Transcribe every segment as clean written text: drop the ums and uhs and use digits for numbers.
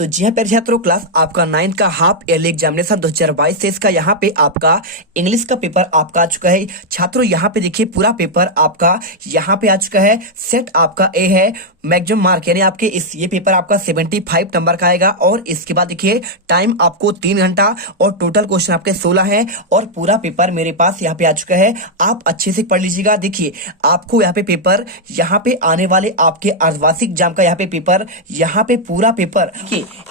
तो जी हाँ प्यारे छात्रों, क्लास आपका 9 का हाफ ईयरली एग्जामिनेशन 2022 से इसका यहाँ पे आपका इंग्लिश का पेपर आपका आ चुका है। छात्रों यहाँ पे देखिए पूरा पेपर आपका यहाँ पे आ चुका है। सेट आपका ए है, मैक्सिमम मार्क यानी आपके ये पेपर आपका 75 नंबर का आएगा। और इसके बाद देखिए टाइम आपको 3 घंटा और टोटल क्वेश्चन आपके 16 है और पूरा पेपर मेरे पास यहाँ पे आ चुका है। आप अच्छे से पढ़ लीजिएगा। देखिए आपको यहाँ पे पेपर यहाँ पे आने वाले आपके अर्धवार्षिक एग्जाम का यहाँ पे पेपर यहाँ पे पूरा पेपर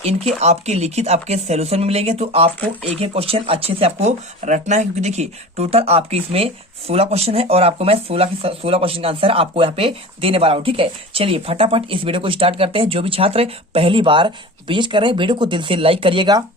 इनके आपके लिखित आपके सोल्यूशन में मिलेंगे। तो आपको एक एक क्वेश्चन अच्छे से आपको रटना है, क्योंकि देखिए टोटल आपके इसमें 16 क्वेश्चन है और आपको मैं 16 क्वेश्चन का आंसर आपको यहाँ पे देने वाला हूँ। ठीक है, चलिए फटाफट इस वीडियो को स्टार्ट करते हैं। जो भी छात्र पहली बार विजिट कर रहे हैं वीडियो को दिल से लाइक करिएगा।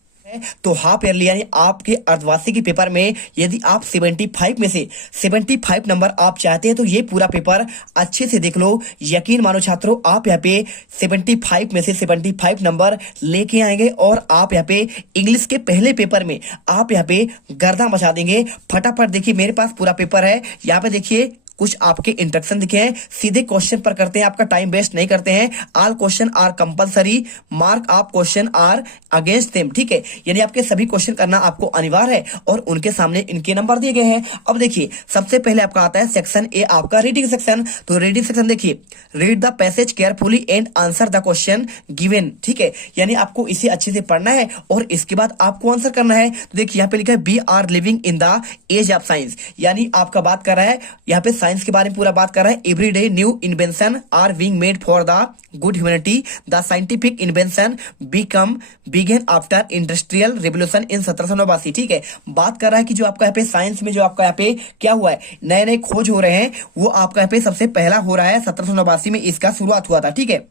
तो हाफ ईयरली यानी आपके अर्धवार्षिक के पेपर में यदि आप 75 में से 75 नंबर आप चाहते हैं तो ये पूरा पेपर अच्छे से देख लो। यकीन मानो छात्रों, आप यहाँ पे 75 में से 75 नंबर लेके आएंगे और आप यहाँ पे इंग्लिश के पहले पेपर में आप यहाँ पे गर्दा मचा देंगे। फटाफट देखिए मेरे पास पूरा पेपर है। यहाँ पे देखिए कुछ आपके इंस्ट्रक्शन दिखे हैं, सीधे क्वेश्चन पर करते हैं, आपका टाइम वेस्ट नहीं करते हैं। All question are compulsory, mark of question are against them. ठीक है, यानी आपके सभी क्वेश्चन करना आपको अनिवार्य है और उनके सामने इनके नंबर दिए गए हैं। अब देखिए सबसे पहले आपका आता है सेक्शन ए, आपका रीडिंग सेक्शन। तो रीडिंग सेक्शन देखिए, read the passage carefully and answer the question given. ठीक है, यानी आपको इसे अच्छे से पढ़ना है और इसके बाद आपको आंसर करना है। तो देखिए यहाँ पे लिखा है we are living in the age of science, यानी आपका बात कर रहा है यहाँ पे साइंस के बारे में पूरा बात कर रहा है। Every day new invention are being made for the good humanity, the scientific invention began after industrial revolution in 1789। ठीक है, बात कर रहा है कि जो आपका यहाँ पे साइंस में जो आपका यहाँ पे क्या हुआ है, नए नए खोज हो रहे हैं, वो आपका यहाँ पे सबसे पहला हो रहा है 1789 में इसका शुरुआत हुआ था। ठीक है,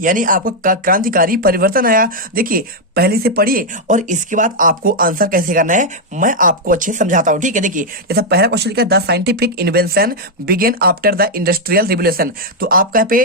यानी आपको क्रांतिकारी परिवर्तन आया। देखिए पहले से पढ़िए और इसके बाद आपको आंसर कैसे करना है मैं आपको अच्छे समझाता हूं। ठीक है, देखिए जैसा पहला क्वेश्चन लिखा है the scientific invention began after the industrial revolution. तो आपका यहाँ पे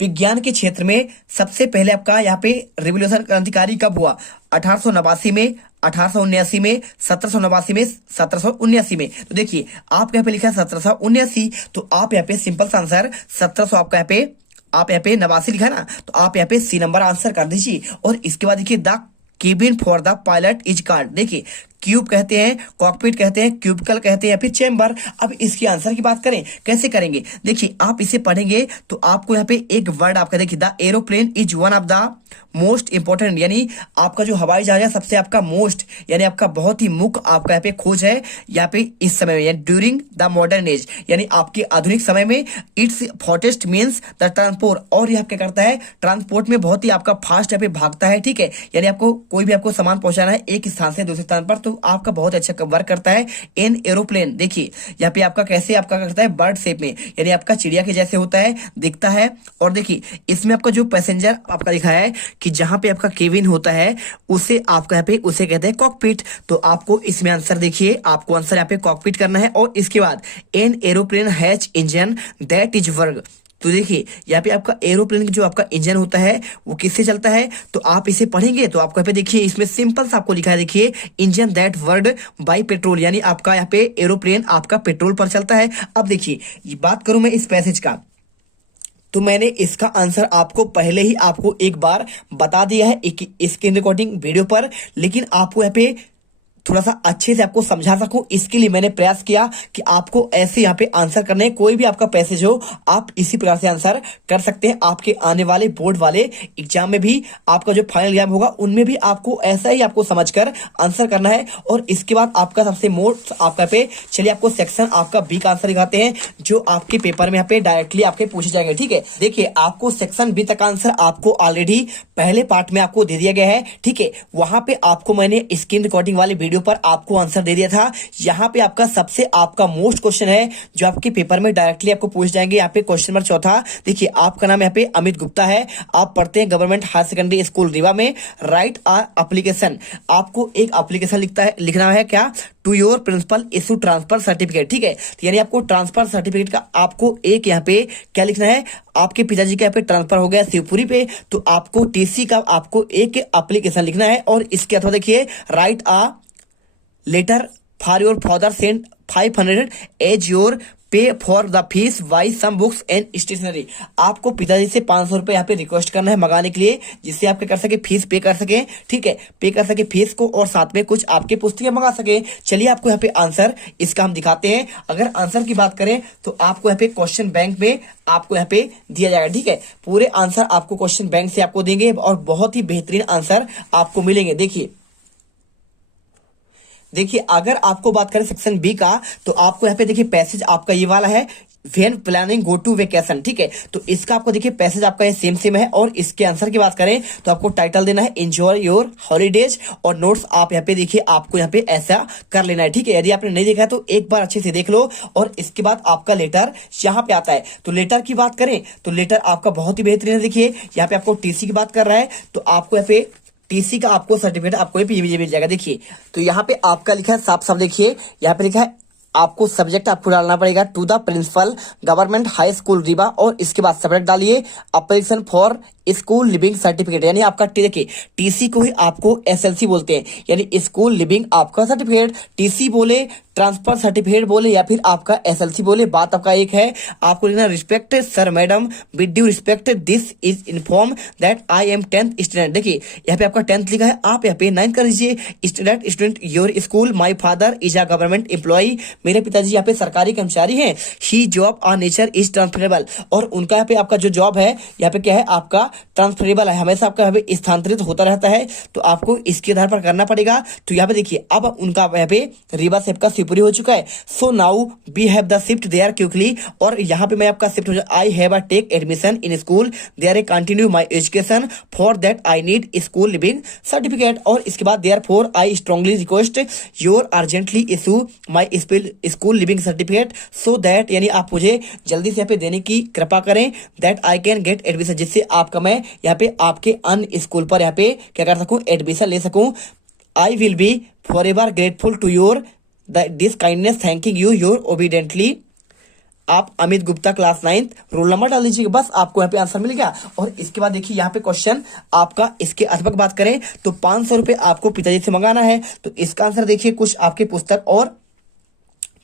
विज्ञान के क्षेत्र में सबसे पहले आपका यहाँ पे रिवोल्यूशन क्रांतिकारी कब हुआ? 1889 में, 1879 में, 1789 में, 1779 में। तो देखिए आप यहाँ पे लिखा है 1779, तो आप यहाँ पे सिंपल सा आंसर 1700 आपका यहाँ पे आप यहाँ पे 89 लिखा है ना, तो आप यहाँ पे सी नंबर आंसर कर दीजिए। और इसके बाद देखिए the cabin for the pilot is called. देखिए क्यूब कहते हैं, कॉकपिट कहते हैं, क्यूबिकल कहते हैं या फिर चेंबर। अब इसके आंसर की बात करें कैसे करेंगे, देखिए आप इसे पढ़ेंगे तो आपको यहाँ पे एक वर्ड आपका देखिए the aeroplane is one of the most important, यानी आपका जो हवाई जहाज है सबसे आपका मोस्ट यानी आपका बहुत ही मुख्य आपका यहाँ पे खोज है यहाँ पे इस समय में, यानी ड्यूरिंग द मॉडर्न एज, यानी आपके आधुनिक समय में। इट्स फॉस्टेस्ट मीन्स द ट्रांसपोर्ट, और यह क्या करता है ट्रांसपोर्ट में बहुत ही आपका फास्ट यहाँ पे भागता है। ठीक है, यानी आपको कोई भी आपको सामान पहुंचाना है एक स्थान से दूसरे स्थान पर, तो आपका बहुत अच्छा वर्क करता है। इन एरोप्लेन देखिए यहाँ पे आपका कैसे आपका करता है बर्ड शेप में, यानी आपका चिड़िया के जैसे होता है, दिखता है। और देखिए इसमें आपका जो पैसेंजर आपका लिखा है कि जहां पे आपका केबिन होता है उसे आपका यहाँ पे उसे कहते हैं कॉकपिट। तो आपको इसमें आंसर देखिए, आपको आंसर यहाँ पे कॉकपिट करना है। और इसके बाद an aeroplane has engine that is work. तो देखिए यहाँ पे आपका एरोप्लेन जो आपका इंजन होता है वो किससे चलता है, तो आप इसे पढ़ेंगे तो आपको यहाँ पे देखिए इसमें सिंपल सा आपको लिखा है, देखिए engine that word by petrol, यानी आपका यहाँ पे एरोप्लेन आपका पेट्रोल पर चलता है। अब देखिए बात करूं मैं इस पैसेज का, तो मैंने इसका आंसर आपको पहले ही आपको एक बार बता दिया है इसके रिकॉर्डिंग वीडियो पर, लेकिन आपको यहाँ पे थोड़ा सा अच्छे से आपको समझा सकूं इसके लिए मैंने प्रयास किया कि आपको ऐसे यहाँ पे आंसर करने हैं। कोई भी आपका पैसेज हो आप इसी प्रकार से आंसर कर सकते हैं। आपके आने वाले बोर्ड वाले एग्जाम में भी आपका जो फाइनल एग्जाम होगा उनमें भी आपको ऐसा ही आपको समझकर आंसर करना है। और इसके बाद आपका सबसे मोस्ट आपका पे चलिए आपको सेक्शन आपका बी का आंसर दिखाते हैं जो आपके पेपर में यहाँ पे डायरेक्टली आपके पूछे जाएंगे। ठीक है, देखिए आपको सेक्शन बी तक आंसर आपको ऑलरेडी पहले पार्ट में आपको दे दिया गया है। ठीक है, वहां पे आपको मैंने स्क्रीन रिकॉर्डिंग वाले वीडियो पर आपको आंसर दे दिया था। यहाँ पे आपका सबसे आपका मोस्ट क्वेश्चन है जो आपके पेपर में डायरेक्टली आपको पूछ जाएंगे। यहाँ पे क्वेश्चन नंबर 4, देखिए आपका नाम यहाँ पे अमित गुप्ता है, आप पढ़ते हैं government higher secondary school Rewa में। राइट आ एप्लीकेशन, आपको एक एप्लीकेशन लिखना है क्या, to your principal issue transfer certificate. ठीक है, यानी आपको ट्रांसफर सर्टिफिकेट का आपको एक यहाँ पे क्या लिखना है, आपके पिताजी का यहाँ पे ट्रांसफर हो गया शिवपुरी पे, तो आपको टीसी का आपको एक एप्लीकेशन लिखना है। और इसके अथवा देखिए write a letter for your father send 500 as your pay for the fees buy some books and stationery. आपको पिताजी से 500 रुपए यहाँ पे रिक्वेस्ट करना है मंगाने के लिए, जिससे आप क्या कर सके, फीस पे कर सके। ठीक है, पे कर सके फीस को और साथ में कुछ आपके पुस्तकें मंगा सके। चलिए आपको यहाँ पे आंसर इसका हम दिखाते हैं। अगर आंसर की बात करें तो आपको यहाँ पे क्वेश्चन बैंक में आपको यहाँ पे दिया जाएगा। ठीक है, पूरे आंसर आपको क्वेश्चन बैंक से आपको देंगे और बहुत ही बेहतरीन आंसर आपको मिलेंगे। देखिए अगर आपको बात करें सेक्शन बी का, तो आपको यहाँ पे देखिए पैसेज आपका ये वाला है, when planning go to vacation. ठीक है, तो इसका आपको देखिए पैसेज आपका ये सेम है। और इसके आंसर की बात करें तो आपको टाइटल देना है एंजॉय योर हॉलीडेज, और नोट्स आप यहाँ पे देखिए आपको यहाँ पे ऐसा कर लेना है। ठीक है, यदि आपने नहीं देखा है तो एक बार अच्छे से देख लो। और इसके बाद आपका लेटर यहाँ पे आता है। तो लेटर की बात करें तो लेटर आपका बहुत ही बेहतरीन है। देखिए यहाँ पे आपको टीसी की बात कर रहा है, तो आपको यहाँ पे टीसी का आपको सर्टिफिकेट आपको ये मिल जाएगा। देखिए तो यहाँ पे आपका लिखा है साफ साफ, देखिए यहाँ पे लिखा है आपको सब्जेक्ट आपको डालना पड़ेगा to the principal government high school Rewa, और इसके बाद सब्जेक्ट डालिए application for school leaving certificate. यानी आपका देखिए टीसी को ही आपको एसएलसी बोलते हैं, यानी स्कूल लिविंग आपका सर्टिफिकेट। टीसी बोले, ट्रांसफर सर्टिफिकेट बोले या फिर आपका एसएलसी बोले, बात आपका एक है। आपको लिखना respect sir madam with due respect this is inform that I am 10th student. देखिए यहाँ पे आपका 10th लिखा है, आप यहाँ पे 9th कर लीजिए। Student your school, my father is a government employee, मेरे पिताजी यहाँ पे सरकारी कर्मचारी हैं। He job on nature is transferable, और उनका यहाँ पे आपका जो जॉब है यहाँ पे क्या है, आपका ट्रांसफरेबल है, हमेशा आपका यहाँ पे स्थानांतरित होता रहता है। तो आपको इसके आधार पर करना पड़ेगा। तो यहाँ पे देखिए अब उनका यहाँ पे रीवा से आपका शिवपुरी हो चुका है। So now we have the shift there quickly, और यहाँ पे मैं आपका शिफ्ट हो जाए। I have a take admission in school there I continue my education, for that I need school leaving certificate. और इसके बाद therefore I strongly request your urgently issue my school leaving certificate so that, यानी आप मुझे जल्दी से यहाँ पे देने की कृपा करें, that I can get admission, जिससे आपका मैं यहाँ पे आपके अन्य स्कूल पर यहाँ पे क्या कर सकूं, एडमिशन ले सकूं। I will be for ever grateful to your this kindness, thanking you your obediently. आप Amit Gupta class 9th, roll number डाल दीजिए, बस आपको यहाँ पे आंसर मिल गया। और इसके बाद देखिए यहाँ पे क्वेश्चन आपका इसके अध्यापक बात करें तो 500 रुपए आपको पिताजी से मंगाना है। तो इसका आंसर देखिए कुछ आपके पुस्तक और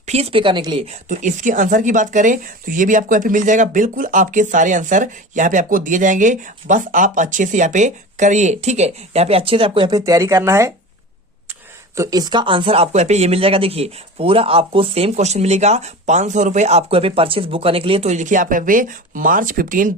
फीस पे करने के लिए। तो इसके आंसर की बात करें तो ये भी आपको यहाँ पे मिल जाएगा। बिल्कुल आपके सारे आंसर यहाँ पे आपको दिए जाएंगे, बस आप अच्छे से यहाँ पे करिए। ठीक है, यहाँ पे अच्छे से आपको यहाँ पे तैयारी करना है। तो इसका आंसर आपको यहाँ पे ये मिल जाएगा। देखिए पूरा आपको सेम क्वेश्चन मिलेगा। 500 रुपए आपको यहाँ पे परचेस बुक करने के लिए। तो देखिए आप यहाँ पे March 15,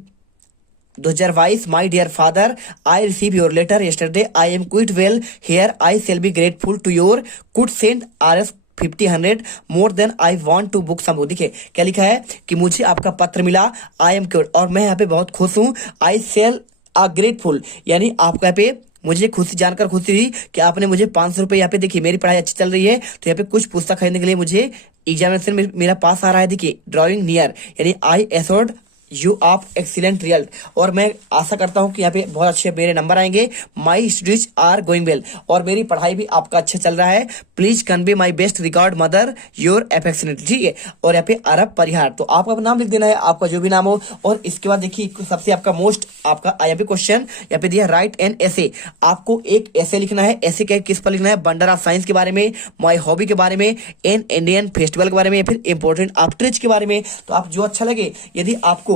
2022 my dear father I receive your letter yesterday, I am quite well here, I shall be grateful to your, could send RS 50-100 more than I want to book some. देखिए क्या लिखा है कि मुझे आपका पत्र मिला, आई एम क्योर, और मैं यहाँ पे बहुत खुश हूँ। आई सेल आ ग्रेटफुल, यानी आपको यहाँ पे मुझे खुशी जानकर खुशी हुई कि आपने मुझे 500 रुपए यहाँ पे, देखिए मेरी पढ़ाई अच्छी चल रही है तो यहाँ पे कुछ पुस्तक खरीदने के लिए मुझे एग्जामिनेशन में मेरा पास आ रहा है। देखिए ड्राइंग नियर, यानी I assured you of excellent result, और मैं आशा करता हूं कि यहाँ पे बहुत अच्छे मेरे नंबर आएंगे। My studies are going well, और मेरी पढ़ाई भी आपका अच्छा चल रहा है। Please convey my best regards mother your affectionate. ठीक है, और यहाँ पे अरब परिहार, तो आपका नाम लिख देना है, आपका जो भी नाम हो। और इसके बाद देखिए सबसे आपका मोस्ट आपका यहाँ पे क्वेश्चन यहाँ पे दिया राइट एन ऐसे, आपको एक ऐसे लिखना है। ऐसे क्या किस पर लिखना है, वंडर ऑफ साइंस के बारे में, माई हॉबी के बारे में, एन इंडियन फेस्टिवल के बारे में, या फिर इंपॉर्टेंट आफ्टरेज के बारे में। तो आप जो अच्छा लगे, यदि आपको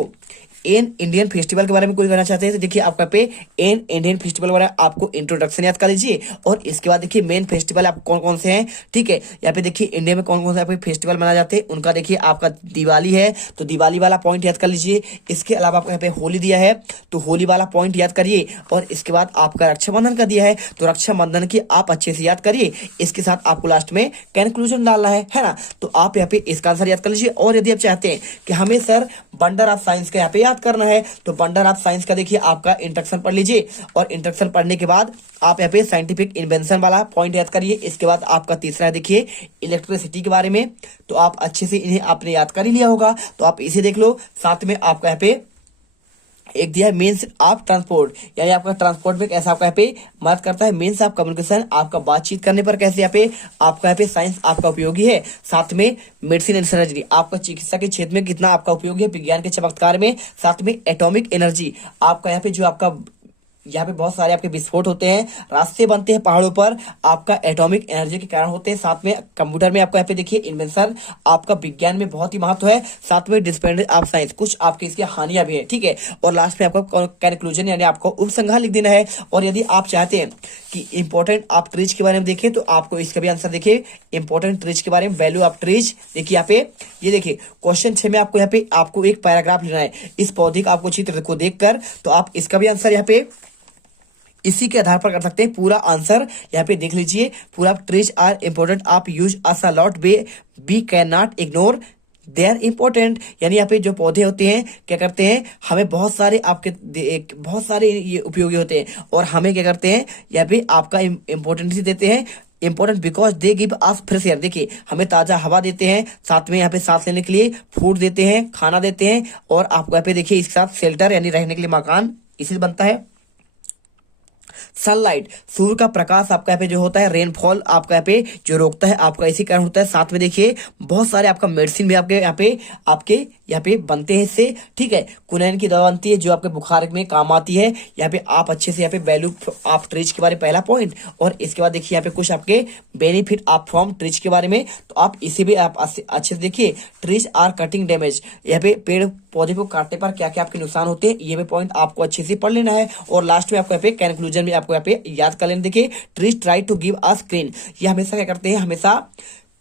एन इंडियन फेस्टिवल के बारे में कोई करना चाहते हैं तो देखिए आपका पे एन इंडियन फेस्टिवल के बारे में आपको इंट्रोडक्शन याद कर लीजिए। और इसके बाद देखिए मेन फेस्टिवल आप कौन कौन से हैं। ठीक है, यहाँ पे देखिए इंडिया में कौन कौन से आपके फेस्टिवल मनाए जाते हैं उनका देखिए आपका दिवाली है, तो दिवाली वाला पॉइंट याद कर लीजिए। इसके अलावा आपको यहाँ पे होली दिया है, तो होली वाला पॉइंट याद करिए। और इसके बाद आपका रक्षाबंधन का दिया है, तो रक्षाबंधन की आप अच्छे से याद करिए। इसके साथ आपको लास्ट में कंक्लूजन डालना है ना। तो आप यहाँ पे इसका आंसर याद कर लीजिए। और यदि आप चाहते हैं कि हमें सर वंडर ऑफ साइंस का यहाँ पे याद करना है, तो वंडर ऑफ साइंस का देखिए आपका इंट्रोडक्शन पढ़ लीजिए। और इंट्रोडक्शन पढ़ने के बाद आप यहाँ पे साइंटिफिक इन्वेंशन वाला पॉइंट याद करिए। इसके बाद आपका तीसरा है देखिए इलेक्ट्रिसिटी के बारे में, तो आप अच्छे से इन्हें आपने याद कर ही लिया होगा, तो आप इसे देख लो। साथ में आपका यहाँ पे एक दिया है मीन्स ऑफ ट्रांसपोर्ट, यानी आपका ट्रांसपोर्ट में कैसे आपका यहाँ पे मदद करता है। मीन्स ऑफ कम्युनिकेशन, आपका बातचीत करने पर कैसे यहाँ पे आपका यहाँ पे साइंस आपका उपयोगी है। साथ में मेडिसिन एंड सर्जरी, आपका चिकित्सा के क्षेत्र में कितना आपका उपयोगी है, विज्ञान के चमत्कार में। साथ में एटॉमिक एनर्जी, आपका यहाँ पे जो आपका यहाँ पे बहुत सारे आपके विस्फोट होते हैं, रास्ते बनते हैं पहाड़ों पर, आपका एटॉमिक एनर्जी के कारण होते हैं। साथ में कंप्यूटर में आपको यहाँ पे देखिए इन्वेंशन, आपका विज्ञान में बहुत ही महत्व है। साथ में डिपेंडेंस ऑफ साइंस, कुछ आपके इसकी हानियां भी है, ठीक है। और लास्ट में आपको कंक्लूजन यानी आपको उपसंहार लिख देना है। और यदि आप चाहते हैं कि इंपॉर्टेंट आप ट्रीज के बारे में देखें तो आपको इसका भी आंसर देखिए, इंपॉर्टेंट ट्रीज के बारे में, वैल्यू ऑफ ट्रीज। देखिए यहाँ पे, ये देखिए क्वेश्चन 6 में आपको यहाँ पे आपको एक पैराग्राफ लिखना है इस पौधे का, आपको चित्र को देखकर, तो आप इसका भी आंसर यहाँ पे इसी के आधार पर कर सकते हैं। पूरा आंसर यहाँ पे देख लीजिए, पूरा ट्रीज आर इंपॉर्टेंट, आप use us a lot, we can not ignore, they are important. यानी यहाँ पे जो पौधे होते हैं क्या करते हैं, हमें बहुत सारे आपके बहुत सारे ये उपयोगी होते हैं, और हमें क्या करते हैं यहाँ पे आपका इंपॉर्टेंस देते हैं। Important because they give us fresh air, देखिए हमें ताजा हवा देते हैं, साथ में यहाँ पे सांस लेने के लिए फूड देते हैं, खाना देते हैं, और आपको यहाँ पे देखिए इसके साथ शेल्टर यानी रहने के लिए मकान इसी से बनता है। सनलाइट, सूर्य का प्रकाश आपका यहाँ पे जो होता है, रेनफॉल आपका यहाँ पे जो रोकता है, आपका इसी कारण होता है। साथ में देखिए बहुत सारे आपका मेडिसिन भी आपके यहाँ पे बनते हैं इससे, ठीक है। कुनैन की दवा बनती है जो आपके बुखार में काम आती है। यहाँ पे आप अच्छे से यहाँ पे वैल्यू ऑफ ट्रीज के बारे में पहला पॉइंट, और इसके बाद देखिए यहाँ पे कुछ आपके बेनिफिट ऑफ फ्रॉम ट्रीज के बारे में, तो आप इसे भी आप अच्छे से देखिए। ट्रीज आर कटिंग डैमेज, यहाँ पे पेड़ पौधे को काटने पर क्या क्या आपके नुकसान होते हैं, ये भी पॉइंट आपको अच्छे से पढ़ लेना है। और लास्ट में आपको यहाँ पे कंक्लूजन में आपको यहाँ पे याद कर लेना। देखिए trees try to give us green, ये हमेशा क्या करते हैं, हमेशा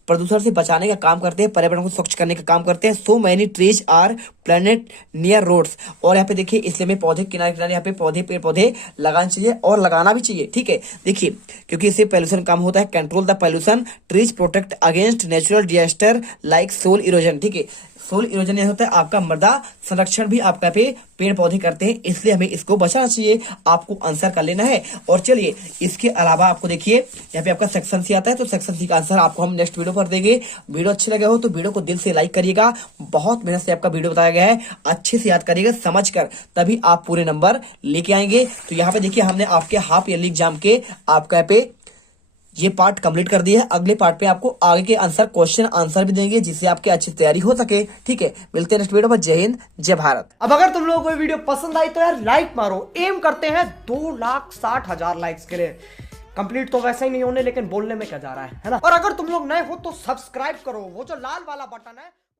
प्रदूषण से बचाने का काम करते हैं, पर्यावरण को स्वच्छ करने का काम करते हैं। So many trees are planted near roads, और यहाँ पे देखिए इसलिए में पौधे किनारे किनारे यहाँ पे पेड़ पौधे लगाना चाहिए, और लगाना भी चाहिए, ठीक है। देखिए क्योंकि इससे पोल्यूशन कम होता है, control the pollution, trees protect against natural disaster like soil erosion, ठीक है। सोल इरोजन यह होता है आपका मृदा संरक्षण भी आपका पे पेड़ पौधे करते हैं, इसलिए हमें इसको बचाना चाहिए, आपको आंसर कर लेना है। और चलिए इसके अलावा आपको देखिए यहाँ पे आपका सेक्शन सी आता है, तो सेक्शन सी का आंसर आपको हम नेक्स्ट वीडियो पर देंगे। वीडियो अच्छे लगे हो तो वीडियो को दिल से लाइक करिएगा, बहुत मेहनत से आपका वीडियो बताया गया है, अच्छे से याद करिएगा समझ कर, तभी आप पूरे नंबर लेके आएंगे। तो यहाँ पे देखिए हमने आपके हाफ ईयरली एग्जाम के आपका यहाँ पे ये पार्ट कंप्लीट कर दिया है। अगले पार्ट पे आपको आगे के आंसर क्वेश्चन आंसर भी देंगे, जिससे आपकी अच्छी तैयारी हो सके, ठीक है। मिलते हैं नेक्स्ट वीडियो पर। जय हिंद जय भारत। अब अगर तुम लोगों को वीडियो पसंद आई तो यार लाइक मारो, एम करते हैं 2,60,000 लाइक्स के लिए। कंप्लीट तो वैसे ही नहीं होने, लेकिन बोलने में क्या जा रहा है ना। और अगर तुम लोग नए हो तो सब्सक्राइब करो, वो जो लाल वाला बटन है